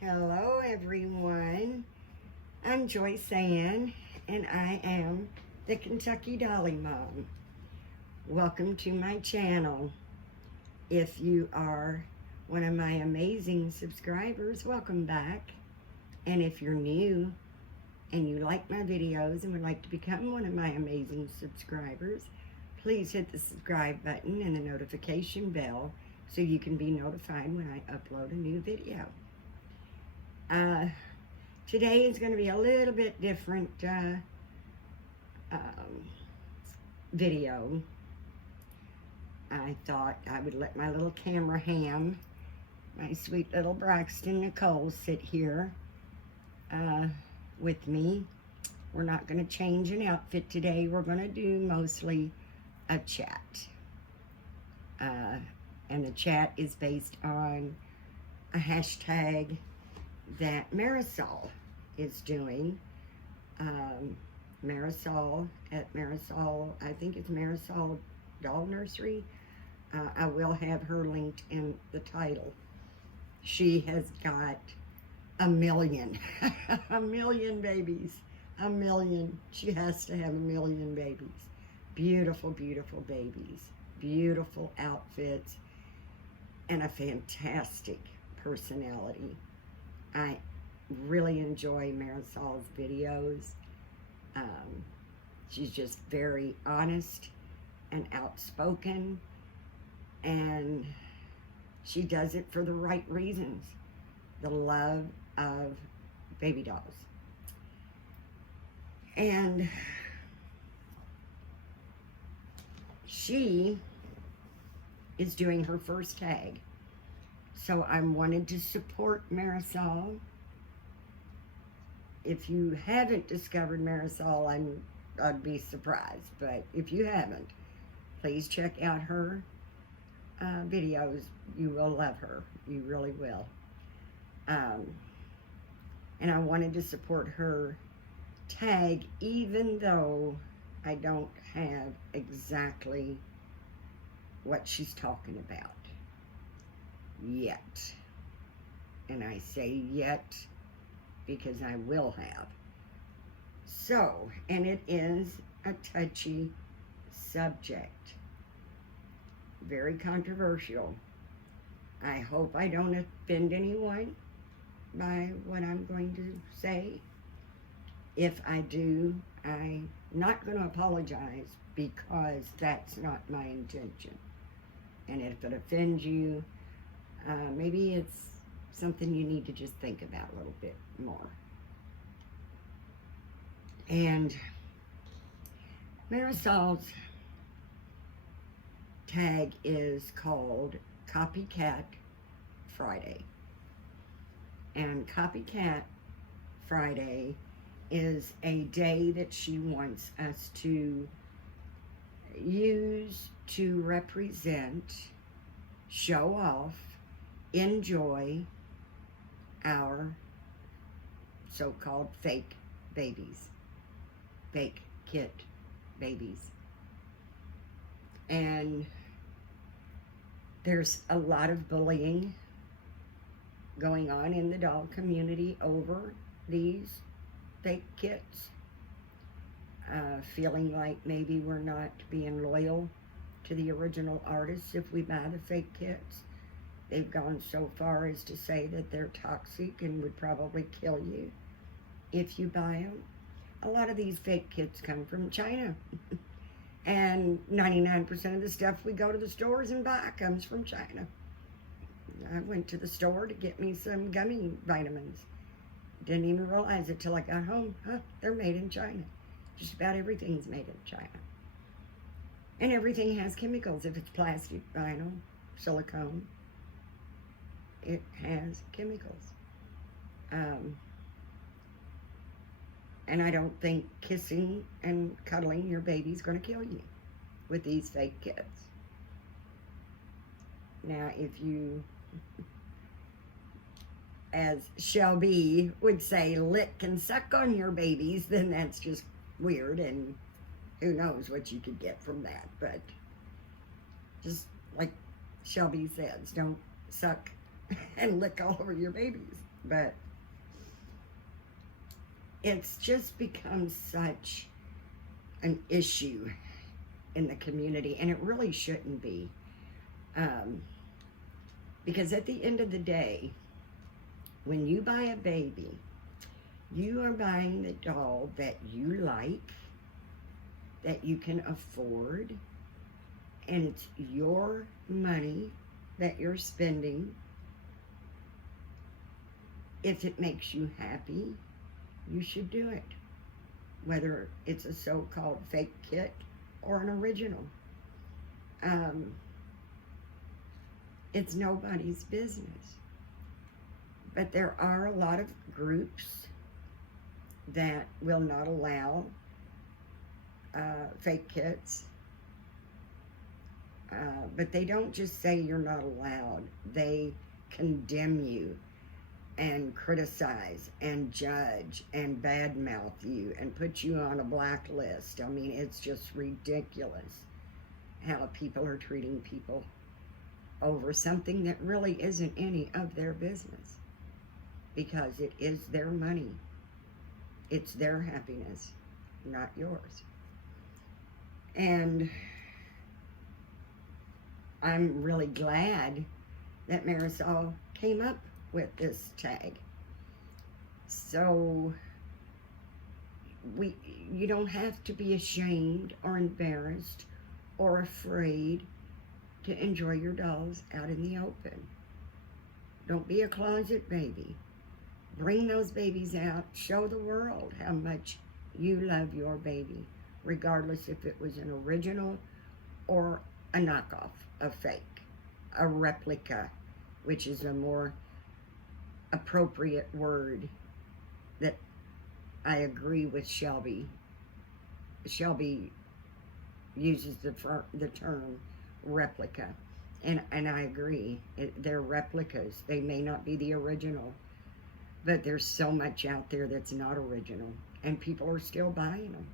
Hello, everyone. I'm Joyce Ann, and I am the Kentucky Dolly Mom. Welcome to my channel. If you are one of my amazing subscribers, welcome back. And if you're new and you like my videos and would like to become one of my amazing subscribers, please hit the subscribe button and the notification bell so you can be notified when I upload a new video. Today is going to be a little bit different video. I thought I would let my little camera ham, my sweet little Braxton Nicole, sit here with me. We're not going to change an outfit today. We're going to do mostly a chat. And the chat is based on a hashtag that Marisol is doing. Marisol at Marisol, I think it's Marisol Doll Nursery. I will have her linked in the title. She has got a million, a million babies, a million. She has to have a million babies. Beautiful, beautiful babies, beautiful outfits, and a fantastic personality. I really enjoy Marisol's videos. She's just very honest and outspoken, and she does it for the right reasons. The love of baby dolls. And she is doing her first tag. So I wanted to support Marisol. If you haven't discovered Marisol, I'd be surprised. But if you haven't, please check out her videos. You will love her. You really will. And I wanted to support her tag, even though I don't have exactly what she's talking about yet. And I say yet because I will have. So, and it is a touchy subject, very controversial. I hope I don't offend anyone by what I'm going to say. If I do, I'm not going to apologize, because that's not my intention. And if it offends you, maybe it's something you need to just think about a little bit more. And Marisol's tag is called Copycat Friday. And Copycat Friday is a day that she wants us to use to represent, show off, enjoy our so-called fake babies, fake kit babies. And there's a lot of bullying going on in the doll community over these fake kits, feeling like maybe we're not being loyal to the original artists if we buy the fake kits. They've gone so far as to say that they're toxic and would probably kill you if you buy them. A lot of these fake kits come from China. And 99% of the stuff we go to the stores and buy comes from China. I went to the store to get me some gummy vitamins. Didn't even realize it till I got home. They're made in China. Just about everything's made in China. And everything has chemicals. If it's plastic, vinyl, silicone, it has chemicals. And I don't think kissing and cuddling your baby's going to kill you with these fake kits. Now, if you, as Shelby would say, lick and suck on your babies, then that's just weird, and who knows what you could get from that. But just like Shelby says, don't suck and lick all over your babies. But it's just become such an issue in the community, and it really shouldn't be. Because at the end of the day, when you buy a baby, you are buying the doll that you like, that you can afford, and it's your money that you're spending. If it makes you happy, you should do it, whether it's a so-called fake kit or an original. It's nobody's business. But there are a lot of groups that will not allow fake kits. But they don't just say you're not allowed. They condemn you and criticize and judge and badmouth you and put you on a blacklist. I mean, it's just ridiculous how people are treating people over something that really isn't any of their business, because it is their money. It's their happiness, not yours. And I'm really glad that Marisol came up with this tag. So you don't have to be ashamed or embarrassed or afraid to enjoy your dolls out in the open. Don't be a closet baby. Bring those babies out. Show the world how much you love your baby, regardless if it was an original or a knockoff, a fake, a replica, which is a more appropriate word that I agree with Shelby. Shelby uses the term replica, and I agree. They're replicas. They may not be the original, but there's so much out there that's not original, and people are still buying them.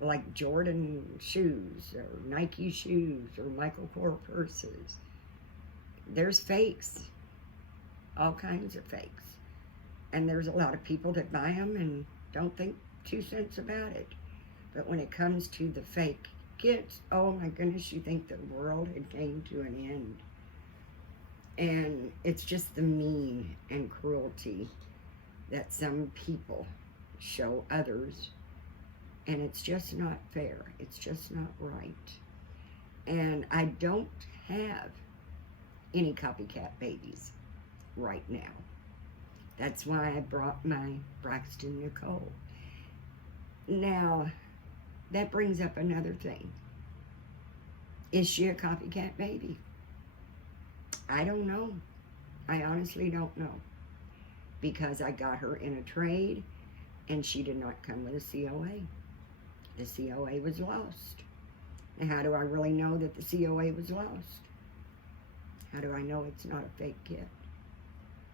Like Jordan shoes, or Nike shoes, or Michael Kors purses. There's fakes, all kinds of fakes. And there's a lot of people that buy them and don't think 2 cents about it. But when it comes to the fake kits, oh my goodness, you think the world had came to an end. And it's just the mean and cruelty that some people show others. And it's just not fair. It's just not right. And I don't have any copycat babies right now. That's why I brought my Braxton Nicole. Now, that brings up another thing. Is she a copycat baby? I don't know. I honestly don't know. Because I got her in a trade, and she did not come with a COA. The COA was lost. And how do I really know that the COA was lost? How do I know it's not a fake kit?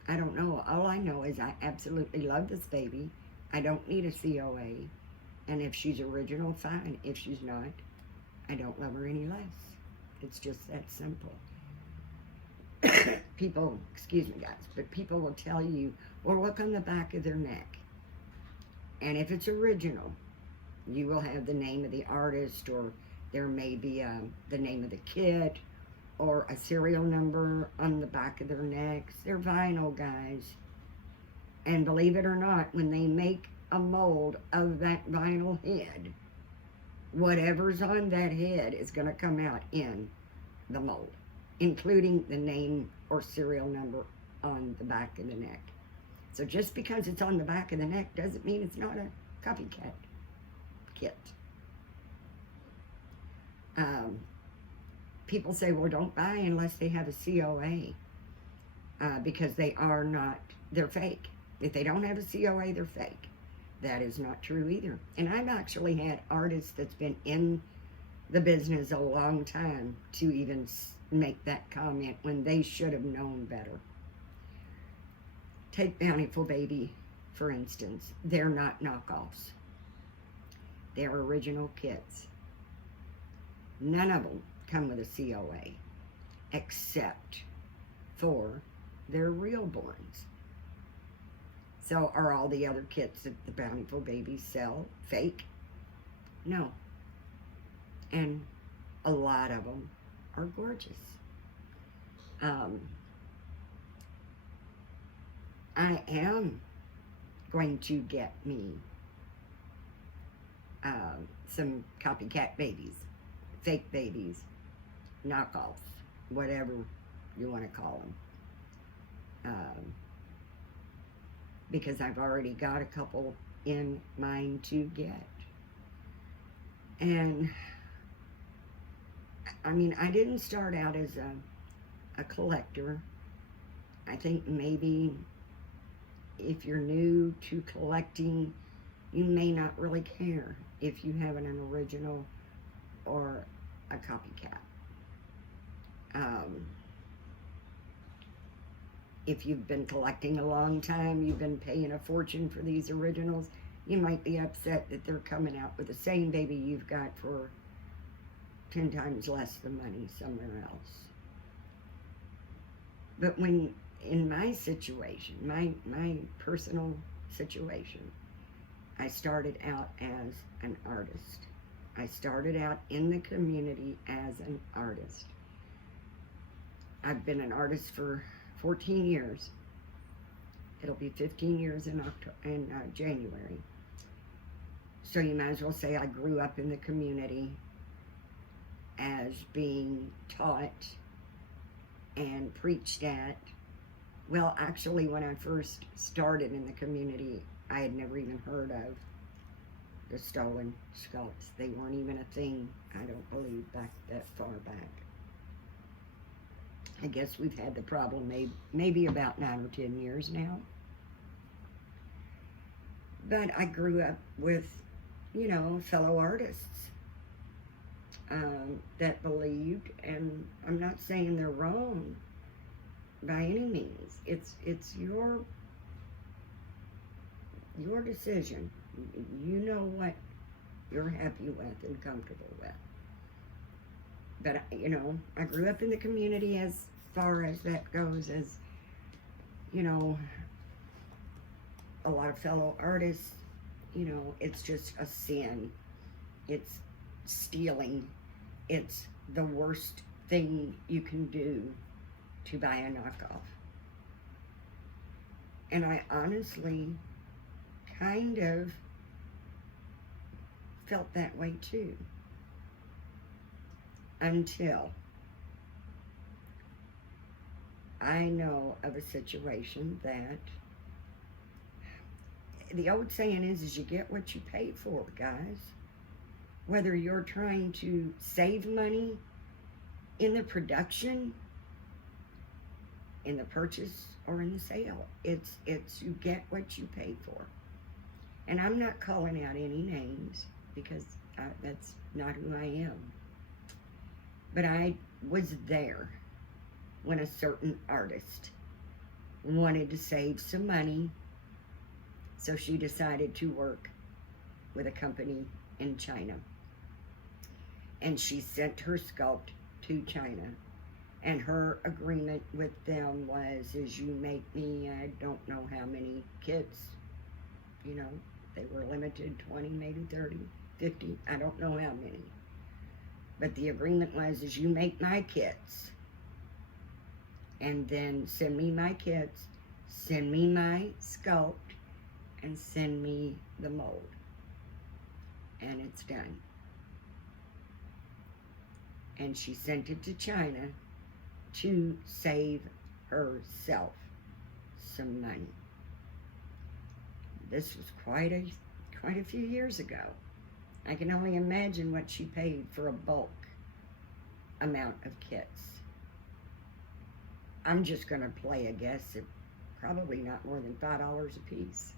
I don't know. All I know is I absolutely love this baby. I don't need a COA. And if she's original, fine. If she's not, I don't love her any less. It's just that simple. People, excuse me guys, but people will tell you, well, look on the back of their neck. And if it's original, you will have the name of the artist, or there may be the name of the kit, or a serial number on the back of their necks. They're vinyl, guys. And believe it or not, when they make a mold of that vinyl head, whatever's on that head is going to come out in the mold, including the name or serial number on the back of the neck. So just because it's on the back of the neck doesn't mean it's not a copycat kit. People say, well, don't buy unless they have a COA, because they're fake. If they don't have a COA, they're fake. That is not true either. And I've actually had artists that's been in the business a long time to even make that comment when they should have known better. Take Bountiful Baby, for instance. They're not knockoffs. They're original kits. None of them come with a COA, except for their real borns. So are all the other kits that the Bountiful Babies sell fake? No. And a lot of them are gorgeous. I am going to get me some copycat babies, fake babies, knockoffs, whatever you want to call them. Because I've already got a couple in mind to get. And I mean, I didn't start out as a collector. I think maybe if you're new to collecting, you may not really care if you have an original or a copycat. If you've been collecting a long time, you've been paying a fortune for these originals, you might be upset that they're coming out with the same baby you've got for 10 times less the money somewhere else. But when, in my situation, my personal situation, I started out as an artist. I started out in the community as an artist. I've been an artist for 14 years. It'll be 15 years in January. So you might as well say I grew up in the community as being taught and preached at. Well, actually, when I first started in the community, I had never even heard of the stolen skulks. They weren't even a thing, I don't believe, back that far back. I guess we've had the problem maybe about 9 or 10 years now. But I grew up with, you know, fellow artists that believed, and I'm not saying they're wrong by any means. It's your decision. You know what you're happy with and comfortable with. But, you know, I grew up in the community as far as that goes, as, you know, a lot of fellow artists, you know, it's just a sin. It's stealing. It's the worst thing you can do to buy a knockoff. And I honestly kind of felt that way too. Until I know of a situation that the old saying is you get what you pay for, guys. Whether you're trying to save money in the production, in the purchase, or in the sale, it's you get what you pay for. And I'm not calling out any names because that's not who I am. But I was there when a certain artist wanted to save some money, so she decided to work with a company in China. And she sent her sculpt to China. And her agreement with them was, is you make me, I don't know how many kits, you know, they were limited, 20, maybe 30, 50, I don't know how many. But the agreement was, is you make my kits, and then send me my kits, send me my sculpt, and send me the mold. And it's done. And she sent it to China to save herself some money. This was quite a few years ago. I can only imagine what she paid for a bulk amount of kits. I'm just going to play a guess at probably not more than $5 a piece,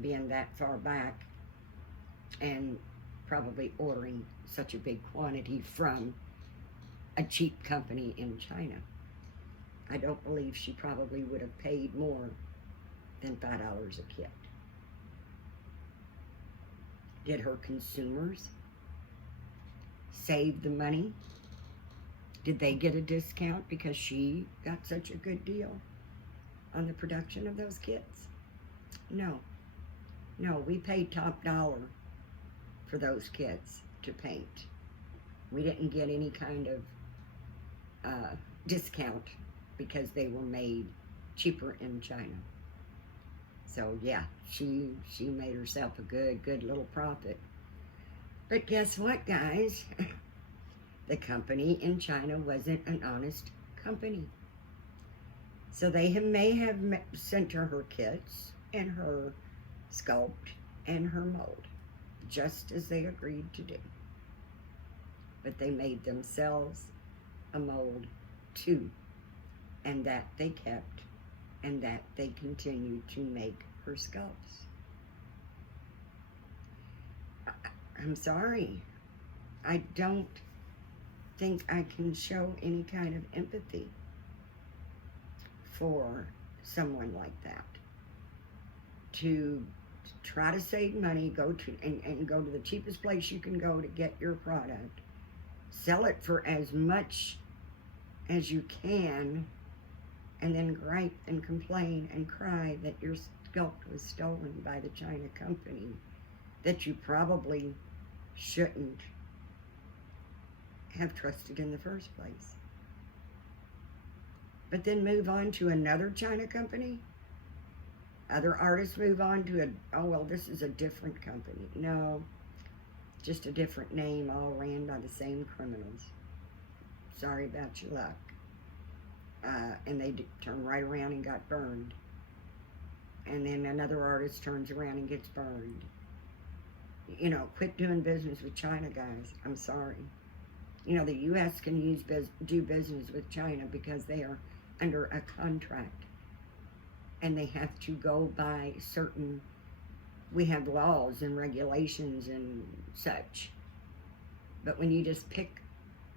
being that far back and probably ordering such a big quantity from a cheap company in China. I don't believe she probably would have paid more than $5 a kit. Did her consumers save the money? Did they get a discount because she got such a good deal on the production of those kits? No, no, we paid top dollar for those kits to paint. We didn't get any kind of discount because they were made cheaper in China. So yeah, she made herself a good little profit. But guess what, guys? The company in China wasn't an honest company. So they may have sent her kits and her sculpt and her mold, just as they agreed to do. But they made themselves a mold too, and that they kept, and that they continued to make her sculpts. I'm sorry. I don't think I can show any kind of empathy for someone like that. To try to save money, go to and go to the cheapest place you can go to get your product, sell it for as much as you can, and then gripe and complain and cry that your sculpt was stolen by the China company that you probably shouldn't have trusted in the first place. But then move on to another China company. Other artists move on to oh, well, this is a different company. No, just a different name, all ran by the same criminals. Sorry about your luck. And they turned right around and got burned. And then another artist turns around and gets burned. You know, quit doing business with China, guys. I'm sorry. You know, the U.S. can do business with China because they are under a contract. And they have to go by certain, we have laws and regulations and such. But when you just pick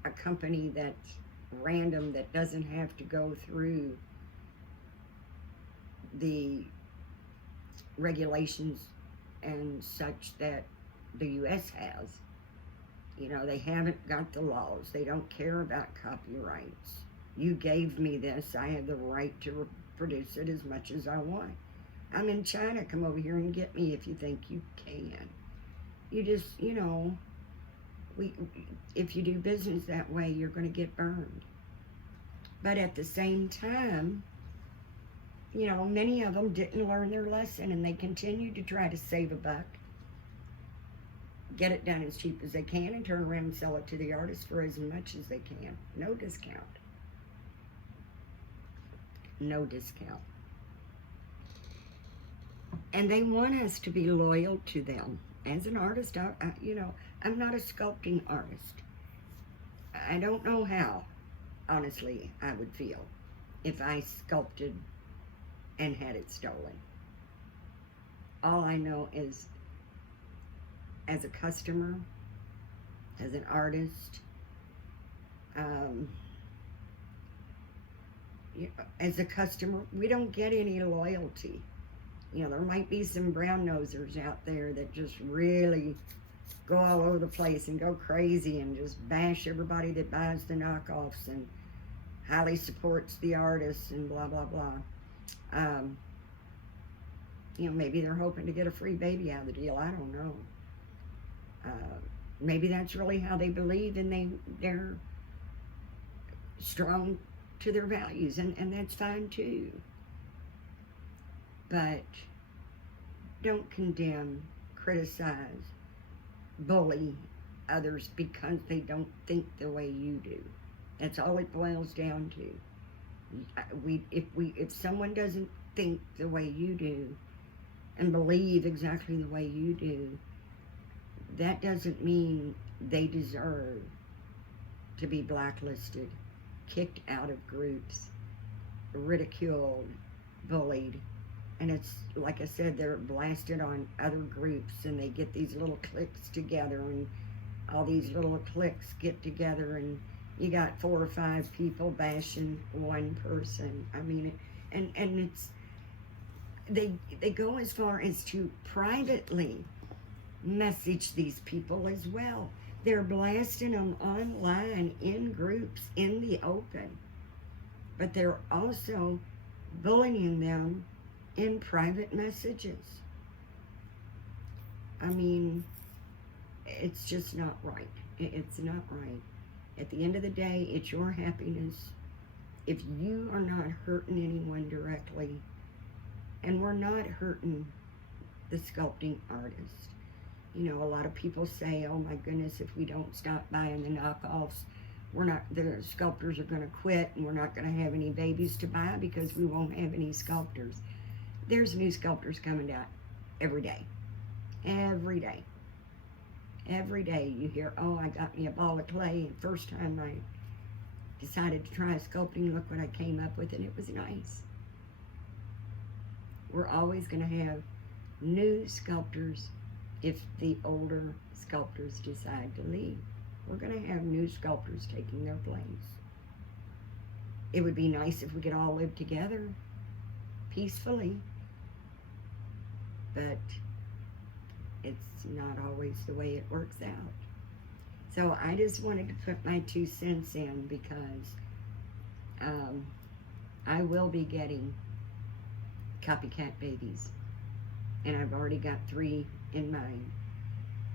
a company that's random, that doesn't have to go through the regulations and such that the U.S. has, you know, they haven't got the laws. They don't care about copyrights. You gave me this. I have the right to produce it as much as I want. I'm in China. Come over here and get me if you think you can. You just, you know, if you do business that way, you're going to get burned. But at the same time, you know, many of them didn't learn their lesson, and they continued to try to save a buck, get it done as cheap as they can, and turn around and sell it to the artist for as much as they can. No discount. No discount. And they want us to be loyal to them. As an artist, you know, I'm not a sculpting artist. I don't know how, honestly, I would feel if I sculpted and had it stolen. All I know is, as a customer, as an artist, as a customer, we don't get any loyalty. You know, there might be some brown nosers out there that just really go all over the place and go crazy and just bash everybody that buys the knockoffs and highly supports the artists and blah, blah, blah. You know, maybe they're hoping to get a free baby out of the deal. I don't know. Maybe that's really how they believe, and they're strong to their values, and that's fine too. But don't condemn, criticize, bully others because they don't think the way you do. That's all it boils down to. If someone doesn't think the way you do and believe exactly the way you do, that doesn't mean they deserve to be blacklisted, kicked out of groups, ridiculed, bullied. And it's, like I said, they're blasted on other groups, and they get these little cliques together, and all these little cliques get together, and you got 4 or 5 people bashing one person. I mean, and it's, they go as far as to privately message these people as well. They're blasting them online in groups in the open, but they're also bullying them in private messages. I mean, it's just not right. It's not right. At the end of the day, it's your happiness. If you are not hurting anyone directly, and we're not hurting the sculpting artist. You know, a lot of people say, oh my goodness, if we don't stop buying the knockoffs, the sculptors are going to quit and we're not going to have any babies to buy because we won't have any sculptors. There's new sculptors coming out every day. Every day. Every day you hear, oh, I got me a ball of clay, and first time I decided to try sculpting, look what I came up with, and it was nice. We're always going to have new sculptors if the older sculptors decide to leave. We're going to have new sculptors taking their place. It would be nice if we could all live together peacefully, but it's not always the way it works out. So I just wanted to put my 2 cents in because I will be getting copycat babies, and I've already got 3 in mind.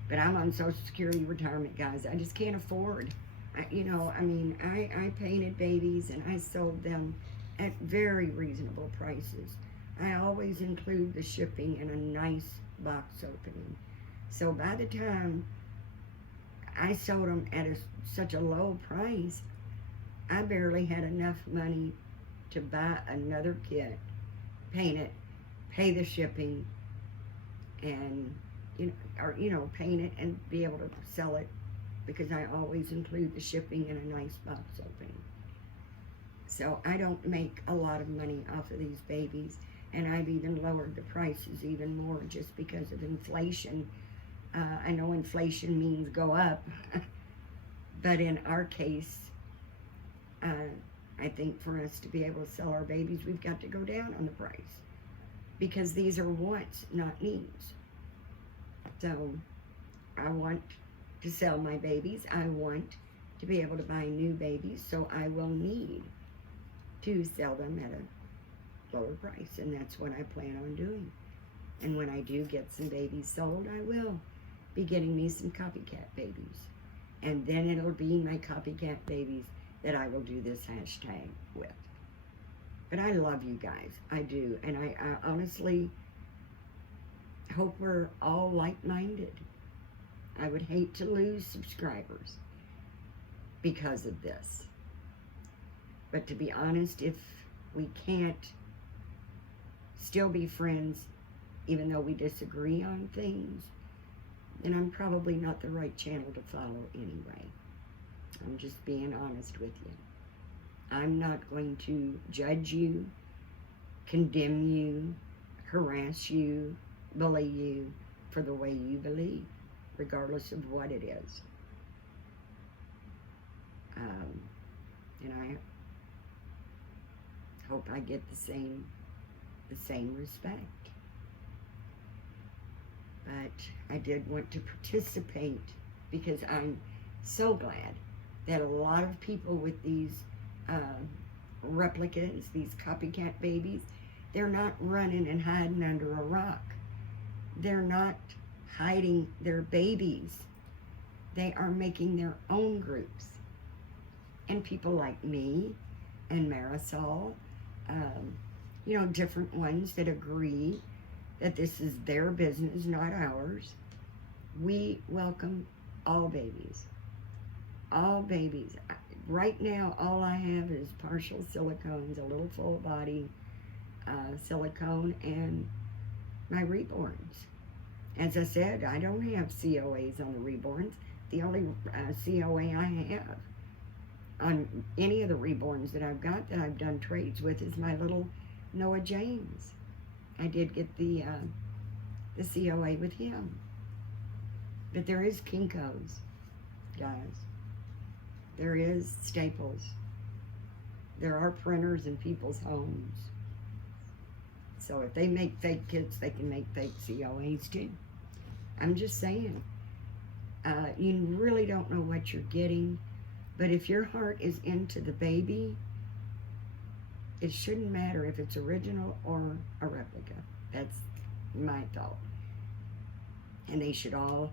But I'm on Social Security retirement, guys. I just can't afford. I painted babies and I sold them at very reasonable prices. I always include the shipping in a nice box opening. So by the time I sold them at such a low price, I barely had enough money to buy another kit, paint it, pay the shipping, and paint it and be able to sell it, because I always include the shipping in a nice box opening. So I don't make a lot of money off of these babies, and I've even lowered the prices even more just because of inflation. I know inflation means go up, but in our case, I think for us to be able to sell our babies, we've got to go down on the price, because these are wants, not needs. So I want to sell my babies. I want to be able to buy new babies, so I will need to sell them at a lower price, and that's what I plan on doing. And when I do get some babies sold, I will be getting me some copycat babies, and then it'll be my copycat babies that I will do this hashtag with. But I love you guys, I do, and I honestly hope we're all like-minded. I would hate to lose subscribers because of this. But to be honest, if we can't still be friends, even though we disagree on things, then I'm probably not the right channel to follow anyway. I'm just being honest with you. I'm not going to judge you, condemn you, harass you, bully you for the way you believe, regardless of what it is. And I hope I get the same respect. But I did want to participate because I'm so glad that a lot of people with these replicas, these copycat babies, they're not running and hiding under a rock. They're not hiding their babies. They are making their own groups. And people like me and Marisol, different ones that agree that this is their business, not ours. We welcome all babies. All babies. Right now, all I have is partial silicones, a little full body silicone, and my reborns. As I said, I don't have COAs on the reborns. The only COA I have on any of the reborns that I've got that I've done trades with is my little Noah James. I did get the COA with him. But there is Kinko's, guys. There is Staples. There are printers in people's homes. So if they make fake kits, they can make fake COAs too. I'm just saying. You really don't know what you're getting. But if your heart is into the baby, It shouldn't matter if it's original or a replica. That's my thought. And they should all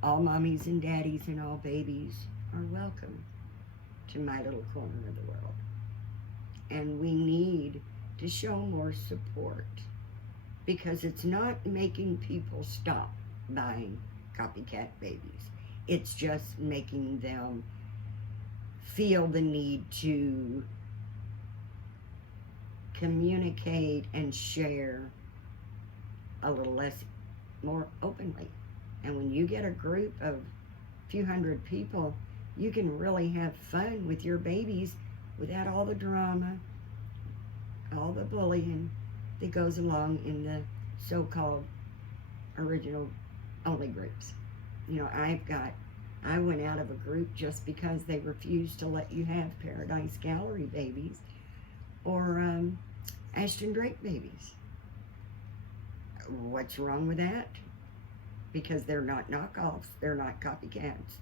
mommies and daddies and all babies are welcome to my little corner of the world. And we need to show more support, because it's not making people stop buying copycat babies. It's just making them feel the need to communicate and share a little less, more openly. And when you get a group of a few hundred people, you can really have fun with your babies without all the drama, all the bullying that goes along in the so-called original only groups. You know, I went out of a group just because they refused to let you have Paradise Gallery babies or Ashton Drake babies. What's wrong with that? Because they're not knockoffs, they're not copycats.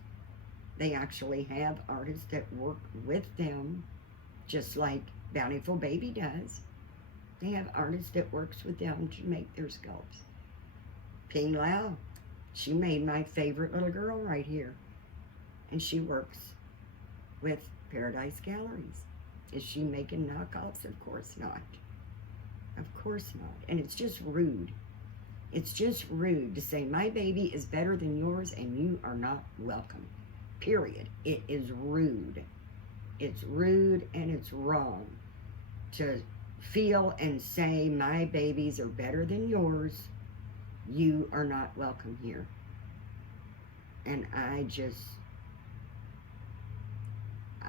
They actually have artists that work with them, just like Bountiful Baby does. They have artists that works with them to make their sculpts. Ping Lau, she made my favorite little girl right here. And she works with Paradise Galleries. Is she making knockoffs? Of course not. Of course not. And it's just rude. It's just rude to say my baby is better than yours and you are not welcome. Period. It is rude. It's rude and it's wrong to feel and say my babies are better than yours. You are not welcome here. And I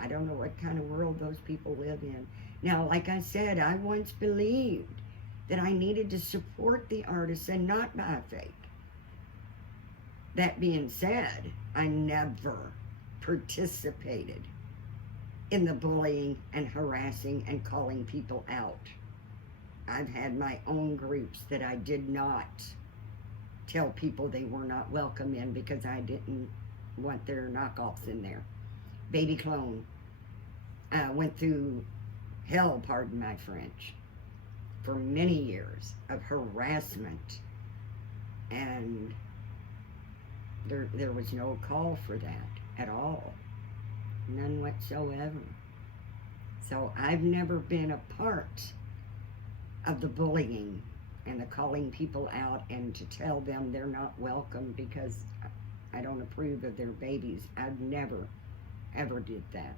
don't know what kind of world those people live in. Now, like I said, I once believed that I needed to support the artists and not buy fake. That being said, I never participated in the bullying and harassing and calling people out. I've had my own groups that I did not tell people they were not welcome in because I didn't want their knockoffs in there. Baby Clone went through hell, pardon my French, for many years of harassment, and there was no call for that at all, none whatsoever. So I've never been a part of the bullying and the calling people out and to tell them they're not welcome because I don't approve of their babies. I've never ever did that,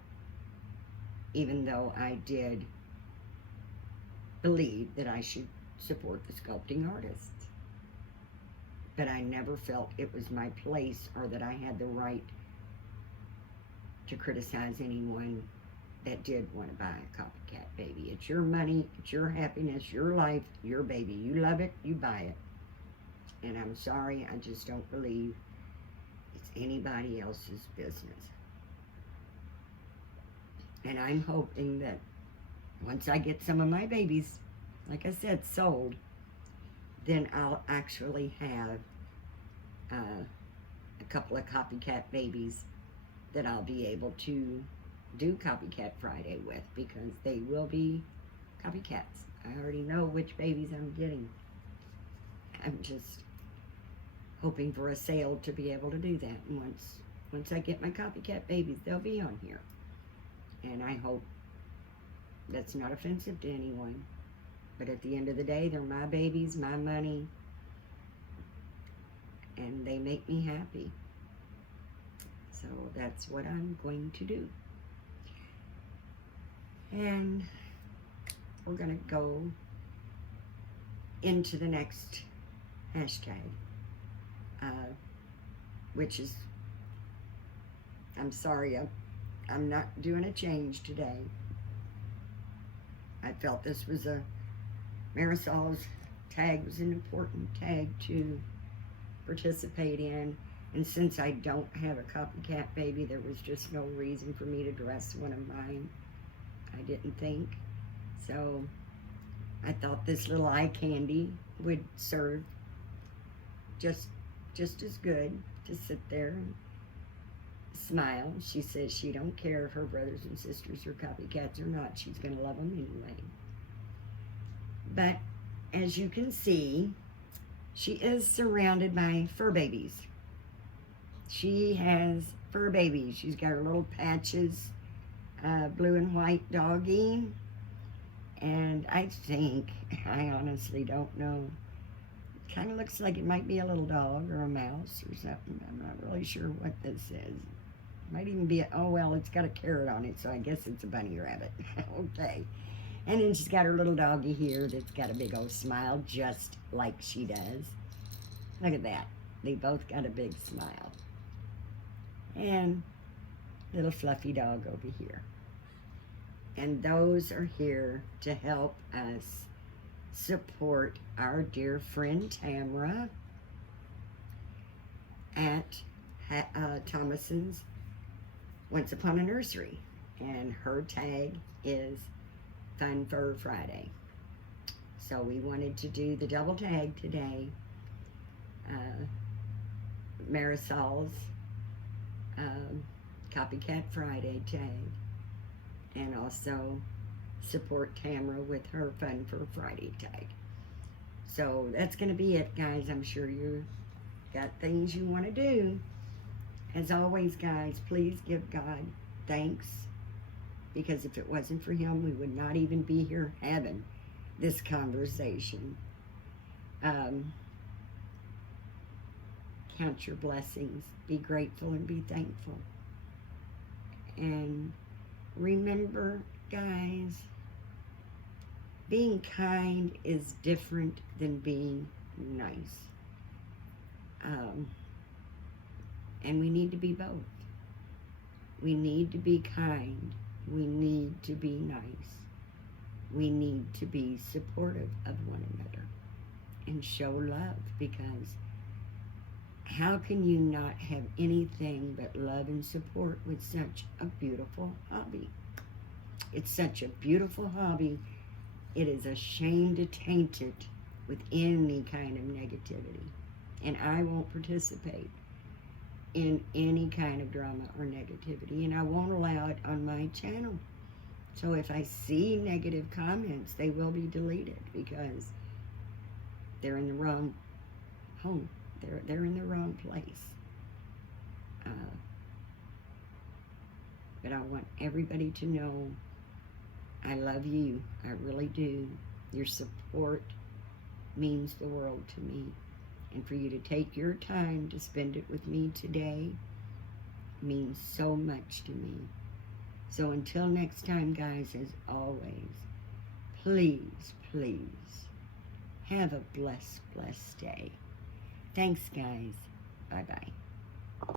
even though I did believe that I should support the sculpting artists. But I never felt it was my place or that I had the right to criticize anyone that did want to buy a copycat baby. It's your money, it's your happiness, your life, your baby. You love it, you buy it. And I'm sorry, I just don't believe it's anybody else's business. And I'm hoping that once I get some of my babies, like I said, sold, then I'll actually have a couple of copycat babies that I'll be able to do Copycat Friday with, because they will be copycats. I already know which babies I'm getting. I'm just hoping for a sale to be able to do that. And once I get my copycat babies, they'll be on here. And I hope that's not offensive to anyone. But at the end of the day, they're my babies, my money, and they make me happy. So that's what I'm going to do. And we're going to go into the next hashtag, which is, I'm sorry, I'm not doing a change today. I felt this was Marisol's tag was an important tag to participate in. And since I don't have a copycat baby, there was just no reason for me to dress one of mine. I didn't think. So I thought this little eye candy would serve just as good to sit there smile. She says she don't care if her brothers and sisters are copycats or not. She's going to love them anyway. But as you can see, she is surrounded by fur babies. She has fur babies. She's got her little Patches, blue and white doggy. And I honestly don't know. It kind of looks like it might be a little dog or a mouse or something. I'm not really sure what this is. Might even be oh well, it's got a carrot on it, so I guess it's a bunny rabbit. Okay. And then she's got her little doggy here that's got a big old smile, just like she does. Look at that. They both got a big smile. And little fluffy dog over here. And those are here to help us support our dear friend Tamra at Thomason's Once Upon a Nursery. And her tag is Fun Fur Friday. So we wanted to do the double tag today. Marisol's Copycat Friday tag. And also support Tamra with her Fun Fur Friday tag. So that's going to be it, guys. I'm sure you got things you want to do. As always, guys, please give God thanks, because if it wasn't for him, we would not even be here having this conversation. Count your blessings. Be grateful and be thankful. And remember, guys, being kind is different than being nice. And we need to be both. We need to be kind. We need to be nice. We need to be supportive of one another and show love, because how can you not have anything but love and support with such a beautiful hobby? It's such a beautiful hobby. It is a shame to taint it with any kind of negativity. And I won't participate in any kind of drama or negativity, and I won't allow it on my channel. So if I see negative comments, they will be deleted, because they're in the wrong home. They're in the wrong place. But I want everybody to know I love you. I really do. Your support means the world to me. And for you to take your time to spend it with me today means so much to me. So until next time, guys, as always, please, please, have a blessed, blessed day. Thanks, guys. Bye-bye.